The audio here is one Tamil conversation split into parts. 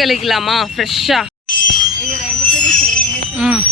கழிக்கலாமா ஃப்ரெஷ்ஷா? ம்.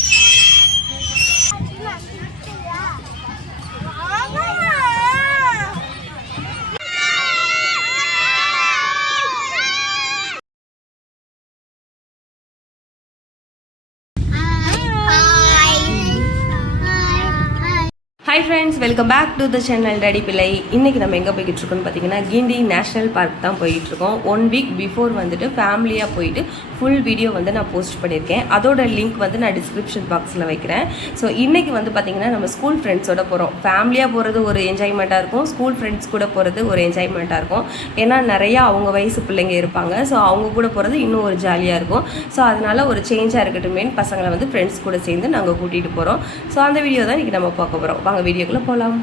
Hi friends, welcome back to the channel Daddy Pillai. இன்றைக்கி நம்ம எங்கே போய்கிட்டு இருக்கோம்னு பார்த்தீங்கன்னா கிண்டி நேஷ்னல் பார்க் தான் போயிட்டுருக்கோம். 1 வீக் பிஃபோர் வந்துட்டு ஃபேமிலியாக போயிட்டு ஃபுல் வீடியோ வந்து நான் போஸ்ட் பண்ணியிருக்கேன். அதோட லிங்க் வந்து நான் டிஸ்கிரிப்ஷன் பாக்ஸில் வைக்கிறேன். ஸோ இன்றைக்கி வந்து பார்த்திங்கன்னா நம்ம ஸ்கூல் ஃப்ரெண்ட்ஸோட போகிறோம். ஃபேமிலியாக போகிறது ஒரு என்ஜாய்மெண்ட்டாக இருக்கும், ஸ்கூல் ஃப்ரெண்ட்ஸ் கூட போகிறது ஒரு என்ஜாய்மெண்ட்டாக இருக்கும். ஏன்னா நிறையா அவங்க வயசு பிள்ளைங்க இருப்பாங்க. ஸோ அவங்க கூட போகிறது இன்னும் ஒரு ஜாலியாக இருக்கும். ஸோ அதனால் ஒரு சேஞ்சாக இருக்கட்டுமேனு பசங்களை வந்து ஃப்ரெண்ட்ஸ் கூட சேர்ந்து நாங்கள் கூட்டிகிட்டு போகிறோம். ஸோ அந்த வீடியோ தான் இன்றைக்கி நம்ம பார்க்க போகிறோம். வாங்க வீடியோக்குள்ள போலாம்.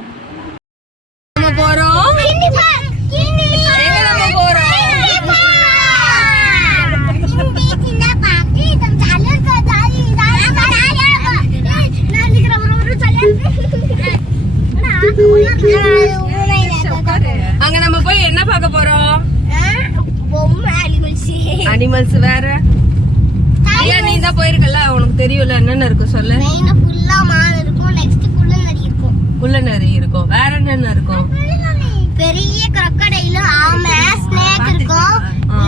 நம்ம போறோம் அங்க நம்ம போய் என்ன பார்க்க போறோம்? அனிமல்ஸ் வேற நீ தான் போயிருக்கல, உனக்கு தெரியும்ல என்னென்ன இருக்கு சொல்லு. குள்ளநரி இருக்கும். வேற என்னென்ன இருக்கும்? பெரிய crocodile, ஆமை, ஸ்னேக் இருக்கும்.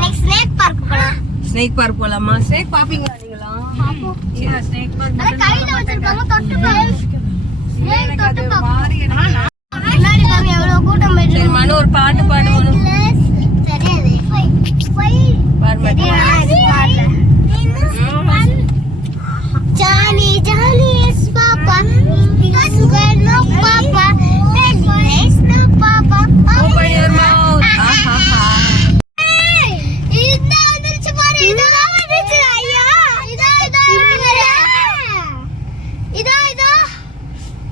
நெக்ஸ்ட் ஸ்னேக் பார்க் போலாம். ஸ்னேக் பார்க் போலாமா? ஸ்னேக் பாப்பீங்களா நீங்களா? பாப்போம். ஏன் ஸ்னேக் பார்க் அத கையில வச்சிருப்பாங்க, தொட்டு பாரு. ஸ்னேக் தொட்டு பாரு. முன்னாடி பாரு எவ்வளவு கூட்டம் போயிட்டு. சரி மனு ஒரு பாட்டு பாடுவோம். சரியாதே. பாரு மடி. Jolly jolly yes papa. Sugar no papa. Nice no papa. Open your mouth. ஆஹா. இதா வந்துருச்சு பாரு. இதா வந்துருச்சு. ஐயா. இதா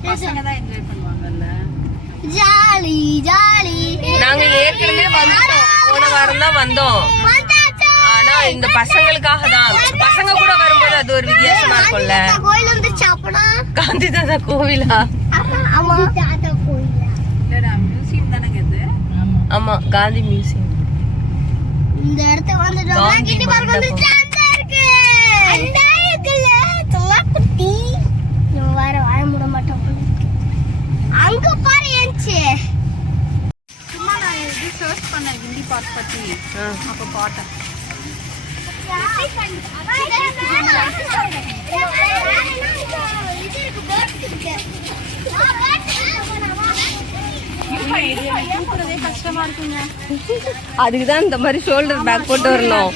பசங்க தான் என்ஜாய் பண்ணுவாங்கல்ல. Jolly jolly. நாங்க ஏற்கனவே வந்துட்டோம். போன வாரம் தான் வந்தோம். ஆனா இந்த பசங்களுக்காக தான். பசங்க கூட வரும்போது அது ஒரு வித்தியாசமா இருக்கும்ல. கோயில் வந்துருச்சு அப்பனா. காந்தி தாத்தா கோவிலா? ஆமா தாத்தா கோயிலா? இல்லடா, மியூசியம் தானங்க இது. ஆமா காந்தி மியூசியம். இந்த இடத்துக்கு வந்துட்டோம். கிண்டி பார்க் வந்துருச்சு. அந்த இருக்குல்ல தொலாக்குட்டி. நம்ம வர முட மாட்டோம். அங்க பாரு ஏன்ச்சு. சும்மா நான் இது சர்ச் பண்ணேன் கிண்டி பார்க் பத்தி. அப்ப பாட்டேன். அதுக்குதான் இந்த மாதிரி ஷோல்டர் பேக் போட்டு வரணும்.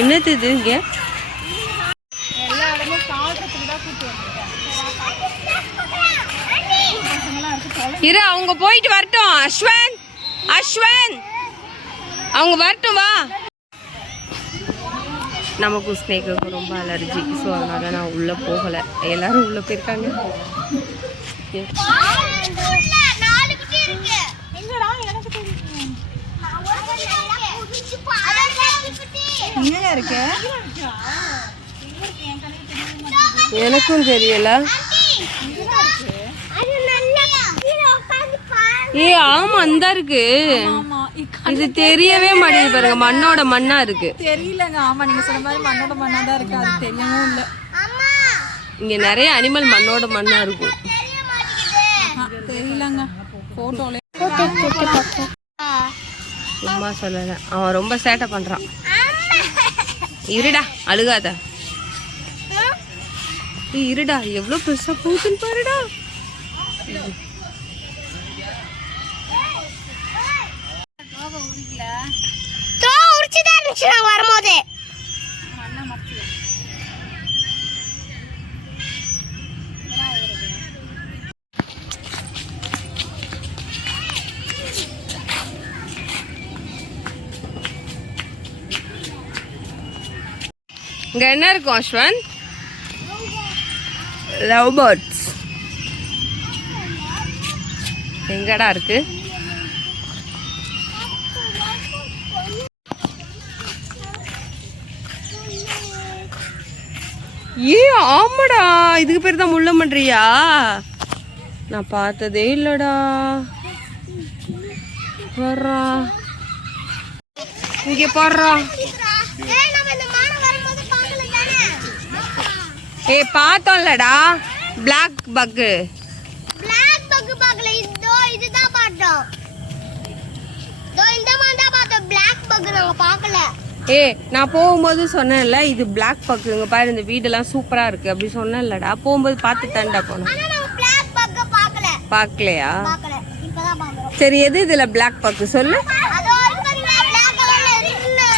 என்னது இது இங்க? இரு அவங்க போயிட்டு வரட்டும். அஸ்வன் அவங்க வரட்டும். வா. நமக்கு ஸ்னேக்கு ரொம்ப அலர்ஜி. ஸோ அதனால நான் உள்ள போகலை. எல்லாரும் உள்ள போயிருக்காங்க. எனக்கும் தெரியல. ஆமா அந்த இருக்கு. இது தெரியவே மாட்டேங்குது பாருங்க. மண்ணோட மண்ணா இருக்கு. தெரியலங்க. ஆமா நீங்க சொன்ன மாதிரி மண்ணோட மண்ணா தான் இருக்கு. அது தெரியவும் இல்ல. இங்க நிறைய அனிமல் மண்ணோட மண்ணா இருக்கும். தெரியலங்க. போட்டோல சும்மா சொல்லல. அவன் ரொம்ப சேட்டை பண்றான். இருடா அழுகாத. இருடா எவ்வளவு பெருசா போகுதுன்னு பாருடா. வரும்போது இங்க என்ன இருக்கும் அஸ்வன்? லவ் பேர்ட்ஸ் எங்கடா இருக்கு? ஏ ஆமாடா, இதுக்கு பேர் தான் முள்ள பண்றியா? நான் பார்த்ததே இல்லடா. வர்றா இங்க பாடுறா. ஏ பார்த்தோம்லடா பிளாக் பக்கு. பிளாக் பக் பார்க்கல, இதுதான் பார்த்தோம். இந்த மாதிரி தான் பார்த்தோம். பிளாக் பக் நாங்க பார்க்கல. ஏ நான் போகும்போது சொன்னேன்ல இது பிளாக் பக்கு, இங்க பாரு இந்த வீடெல்லாம் சூப்பரா இருக்கு அப்படி சொன்னேன்லடா. போகும்போது பார்த்து தாண்டா போனோம். ஆனா நாங்க பிளாக் பக் பார்க்கல. பார்க்கலையா? பார்க்கல, இப்பதான் பார்த்தோம். சரி எது இதுல பிளாக் பக்கு சொல்லு. அதோ இருக்குங்க பிளாக் கலர்ல இருக்குன்னு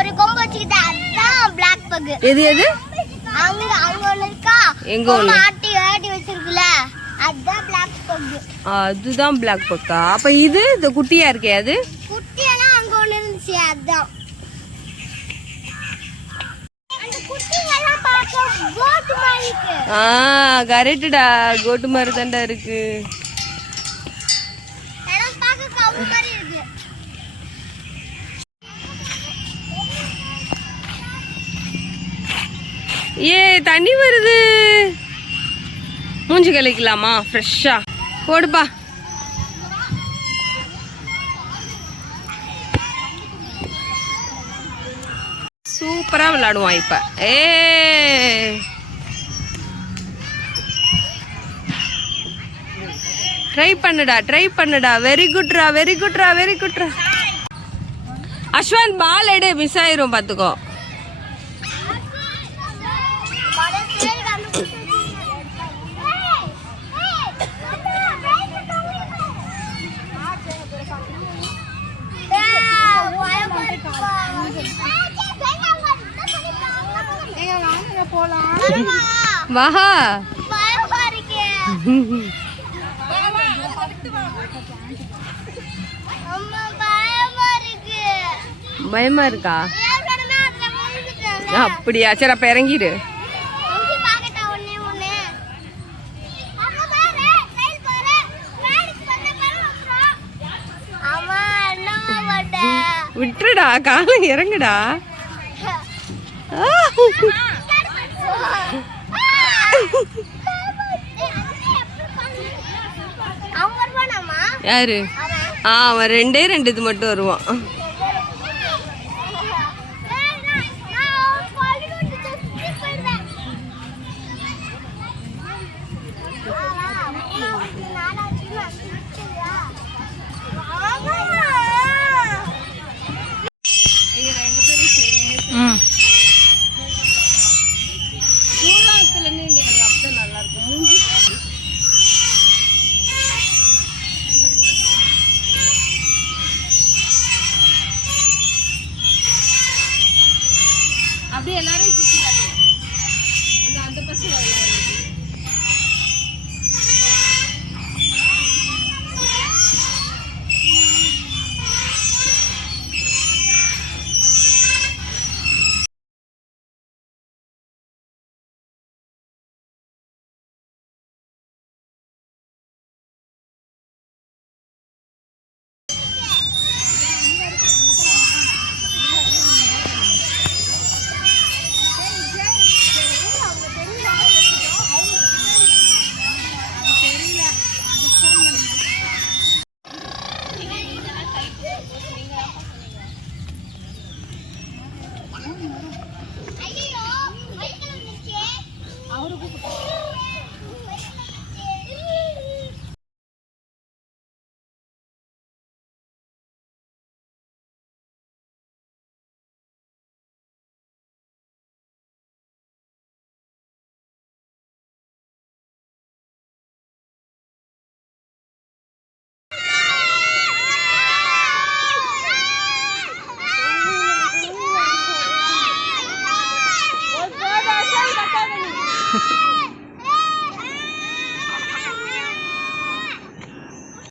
ஒரு கொம்பு வச்சிக்கிட்டா, அதான் பிளாக் பக். எது எது? அங்க ஒண்ணு இருக்கா, எங்க ஒண்ணு? ஆட்டி வச்சிருக்குல, அதான் பிளாக் பக். அதுதான் பிளாக் பக்கா? அப்ப இது இந்த குட்டியா இருக்கே அது? குட்டியெல்லாம் அங்க ஒண்ணு இருந்துச்சு, அதான். அந்த குட்டியெல்லாம் பார்க்க கோட்டு மாதிரி இருக்கு. கரெக்டுடா, கோட்டு மாதிரி தாண்டா இருக்கு. எல்லாம் பார்க்க கவு மாதிரி இருக்கு. ஏ தண்ணி வருது, மூஞ்சி கழிக்கலாமா ஃப்ரெஷ்ஷா? போடுப்பா. சூப்பரா விளையாடுவான் இப்ப. ட்ரை பண்ணுடா. வெரி குட்ரா. அஸ்வந்த் பால் எடு, மிஸ் ஆயிரும் பாத்துக்கோ. வா பயமா இருக்கா? அப்படியா? சரி அப்ப இறங்கிடு. விட்டுடா, காலை இறங்குடா. யாரு? அவன் ரெண்டே இது மட்டும் வருவான். அப்படியே எல்லாரும்